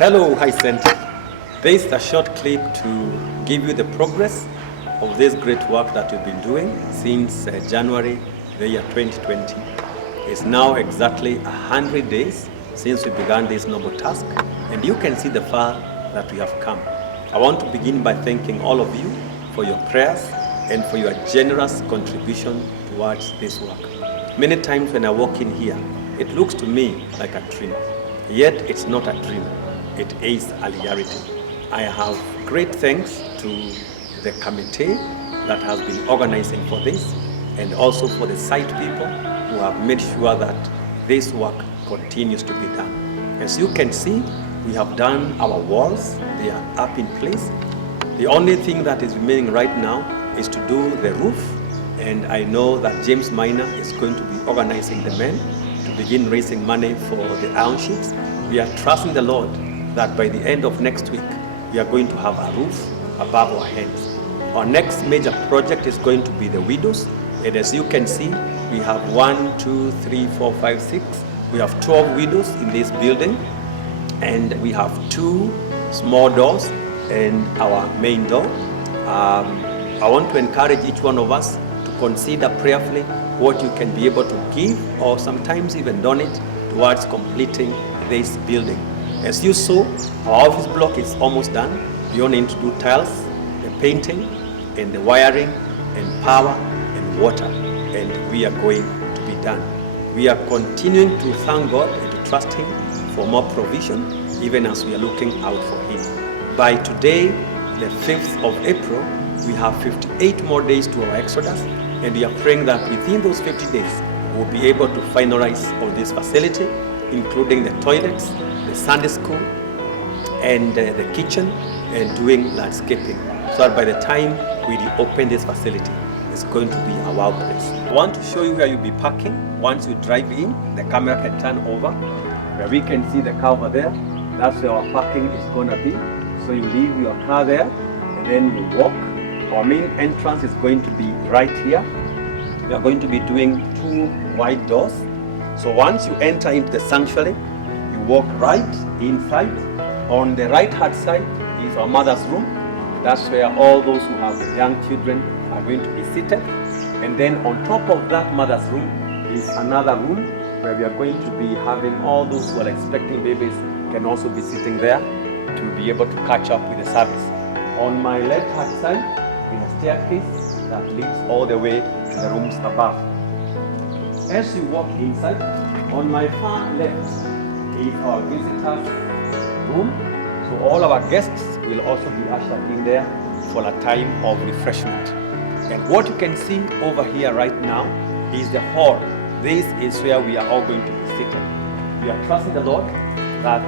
Hello, High Center. This is a short clip to give you the progress of this great work that we've been doing since January the year 2020. It's now exactly 100 days since we began this noble task, and you can see the far that we have come. I want to begin by thanking all of you for your prayers and for your generous contribution towards this work. Many times when I walk in here, it looks to me like a dream. Yet it's not a dream, it is a reality. I have great thanks to the committee that has been organizing for this, and also for the site people who have made sure that this work continues to be done. As you can see, we have done our walls, they are up in place. The only thing that is remaining right now is to do the roof, and I know that James Minor is going to be organizing the men to begin raising money for the iron sheets. We are trusting the Lord that by the end of next week, we are going to have a roof above our heads. Our next major project is going to be the windows, and as you can see, we have 1, 2, 3, 4, 5, 6. We have 12 windows in this building, and we have 2 small doors and our main door. I want to encourage each one of us to consider prayerfully what you can be able to give, or sometimes even donate towards completing this building. As you saw, our office block is almost done. We only need to do tiles, the painting, and the wiring, and power, and water, and we are going to be done. We are continuing to thank God and to trust Him for more provision, even as we are looking out for Him. By today, the 5th of April, we have 58 more days to our Exodus, and we are praying that within those 50 days, we'll be able to finalize all this facility, including the toilets, the Sunday school, and the kitchen, and doing landscaping, so that by the time we reopen this facility, it's going to be a wow place. I want to show you where you'll be parking. Once you drive in, the camera can turn over, where we can see the car over there. That's where our parking is going to be. So you leave your car there, and then you walk. Our main entrance is going to be right here. We are going to be doing 2 wide doors. So once you enter into the sanctuary, you walk right inside. On the right hand side is our mother's room. That's where all those who have young children are going to be seated. And then on top of that mother's room is another room where we are going to be having all those who are expecting babies can also be sitting there to be able to catch up with the service. On my left hand side is a staircase that leads all the way to the rooms above. As you walk inside, on my far left is our visitors room. So all our guests will also be ushered in there for a time of refreshment. And what you can see over here right now is the hall. This is where we are all going to be seated. We are trusting the Lord that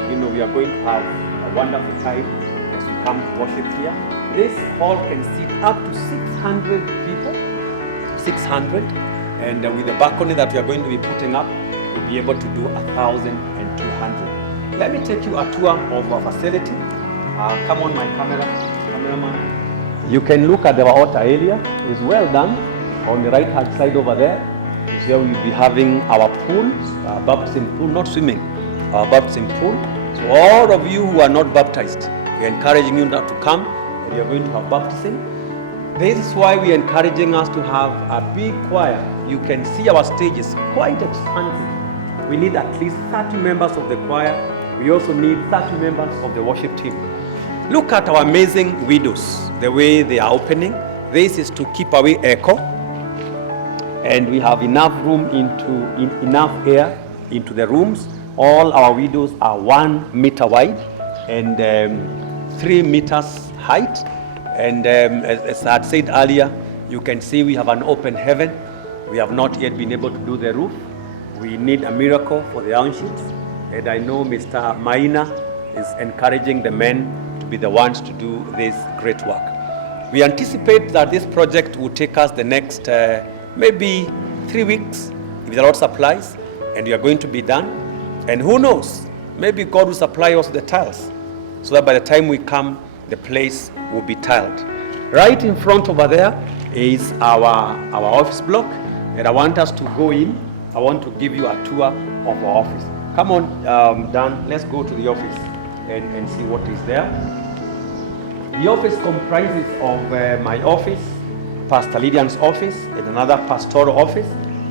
we are going to have a wonderful time as we come to worship here. This hall can seat up to 600 people, 600, and with the balcony that we are going to be putting up, we'll be able to do 1,200. Let me take you a tour of our facility. Come on, my cameraman. You can look at our altar area. It's well done. On the right hand side over there is where we'll be having our pool, baptism pool, not swimming, our baptism pool. So all of you who are not baptized, we're encouraging you now to come. We are going to have baptism. This is why we are encouraging us to have a big choir. You can see our stage is quite expansive. We need at least 30 members of the choir. We also need 30 members of the worship team. Look at our amazing windows, the way they are opening. This is to keep away echo. And we have enough room enough air into the rooms. All our windows are 1 meter wide and 3 meters height. And as I had said earlier, you can see we have an open heaven. We have not yet been able to do the roof. We need a miracle for the iron sheets. And I know Mr. Maina is encouraging the men to be the ones to do this great work. We anticipate that this project will take us the next maybe 3 weeks, if the Lord supplies, and we are going to be done. And who knows, maybe God will supply us the tiles, so that by the time we come, the place will be tiled. Right in front over there is our office block, and I want us to go in. I want to give you a tour of our office. Come on, Dan, let's go to the office. and see what is there. The office comprises of my office, Pastor Lydian's office, and another pastoral office,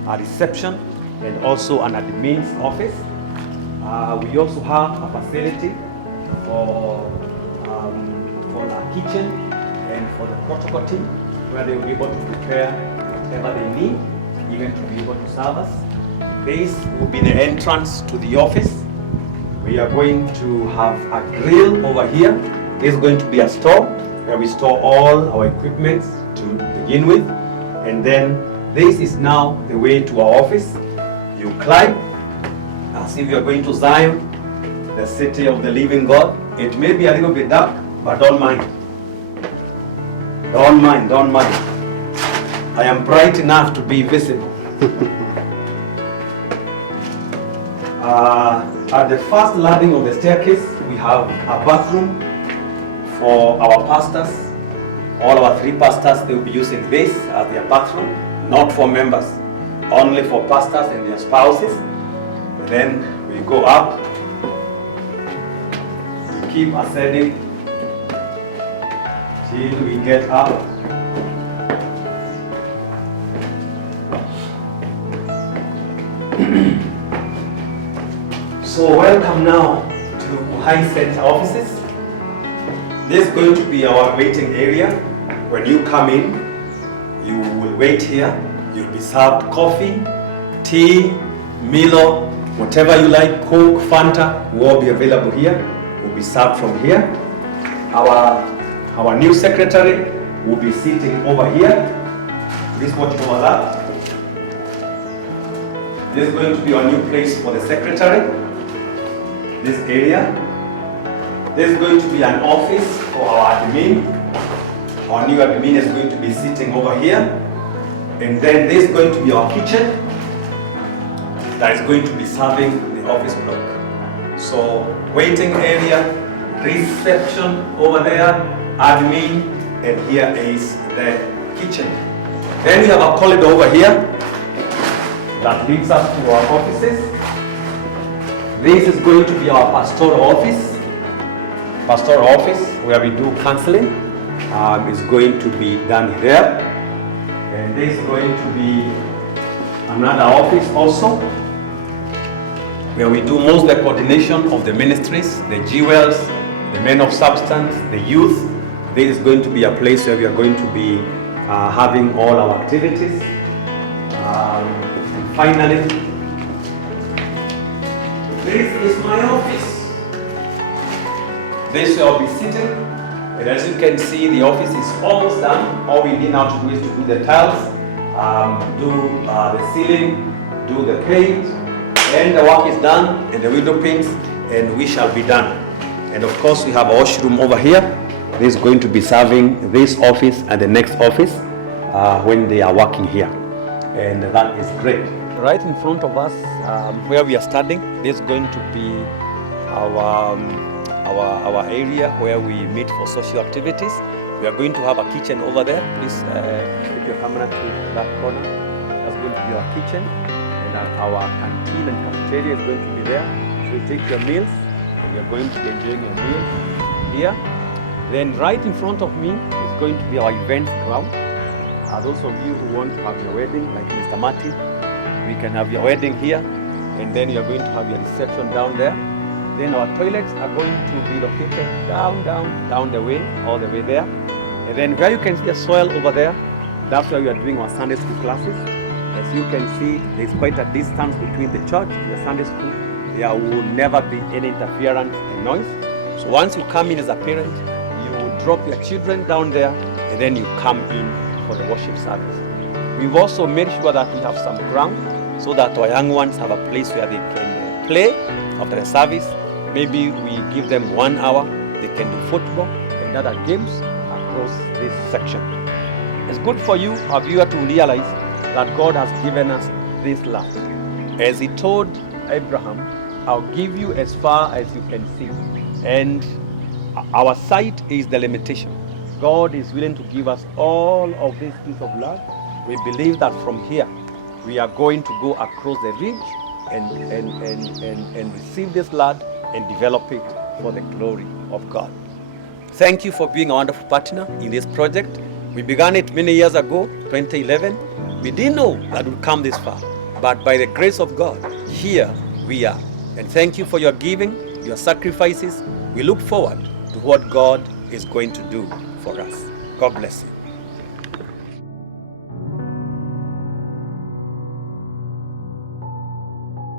a reception, and also an admin's office. We also have a facility for the kitchen and for the protocol team, where they will be able to prepare whatever they need, even to be able to serve us. This will be the entrance to the office. We are going to have a grill over here. This is going to be a store where we store all our equipment to begin with. And then this is now the way to our office. You climb as if you are going to Zion, the city of the living God. It may be a little bit dark, but don't mind. Don't mind, don't mind. I am bright enough to be visible. At the first landing of the staircase, we have a bathroom for our pastors. All our 3 pastors, they will be using this as their bathroom, not for members, only for pastors and their spouses. And then we go up, we keep ascending till we get up. So welcome now to High Center offices. This is going to be our waiting area. When you come in, you will wait here. You'll be served coffee, tea, Milo, whatever you like, Coke, Fanta, will all be available here. Will be served from here. Our new secretary will be sitting over here. Please watch over that. This is going to be our new place for the secretary. This area. This is going to be an office for our admin. Our new admin is going to be sitting over here. And then this is going to be our kitchen that is going to be serving the office block. So waiting area, reception over there, admin, and here is the kitchen. Then we have a corridor over here that leads us to our offices. This is going to be our pastoral office. Pastoral office where we do counseling is going to be done there. And this is going to be another office also where we do most of the coordination of the ministries, the jewels, the men of substance, the youth. This is going to be a place where we are going to be having all our activities. And finally, this is my office. This I'll be sitting, and as you can see, the office is almost done. All we need now to do is to do the tiles, do the ceiling, do the paint, and the work is done, and the window paints, and we shall be done. And of course, we have a washroom over here. This is going to be serving this office and the next office when they are working here, and that is great. Right in front of us, where we are standing, this is going to be our area where we meet for social activities. We are going to have a kitchen over there. Please take your camera to that corner. That's going to be our kitchen, and our canteen and cafeteria is going to be there. So you take your meals, and you're going to be enjoying your meals here. Then right in front of me is going to be our events ground. Those of you who want to have your wedding, like Mr. Martin, we can have your wedding here, and then you're going to have your reception down there. Then our toilets are going to be located down the way, all the way there. And then where you can see the soil over there, that's where we are doing our Sunday school classes. As you can see, there's quite a distance between the church and the Sunday school. There will never be any interference and noise. So once you come in as a parent, you will drop your children down there, and then you come in for the worship service. We've also made sure that we have some ground so that our young ones have a place where they can play after the service. Maybe we give them 1 hour, they can do football and other games across this section. It's good for you, our viewer, to realize that God has given us this land. As He told Abraham, I'll give you as far as you can see. And our sight is the limitation. God is willing to give us all of this piece of land. We believe that from here, we are going to go across the ridge and receive this land and develop it for the glory of God. Thank you for being a wonderful partner in this project. We began it many years ago, 2011. We didn't know that we'd come this far, but by the grace of God, here we are. And thank you for your giving, your sacrifices. We look forward to what God is going to do for us. God bless you.